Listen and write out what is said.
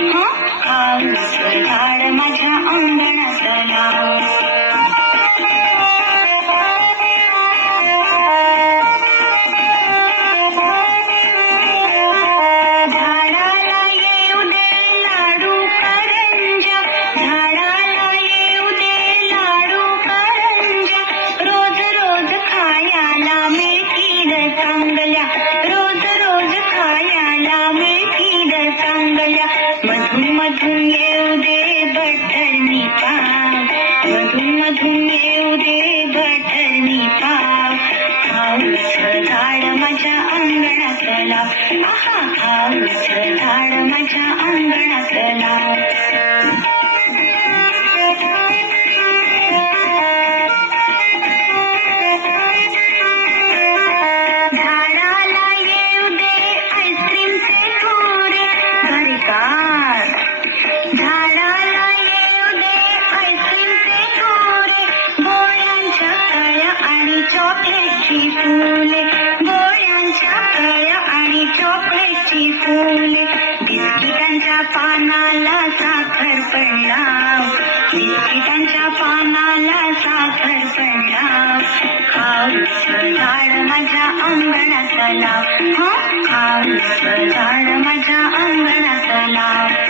Huh? Um, माझ्या अंगणातला आहा खाऊस झाड माझ्या अंगणात चोपाची फुले गोळ्यांच्या कळ्या आणि चोपाची फुले. बिस्किटांच्या पानाला साखर पडला त्यांच्या पानाला साखर पडला खाऊ झाड माझ्या अंगणात लाव हा? खाऊचं झाड माझ्या अंगणात लाव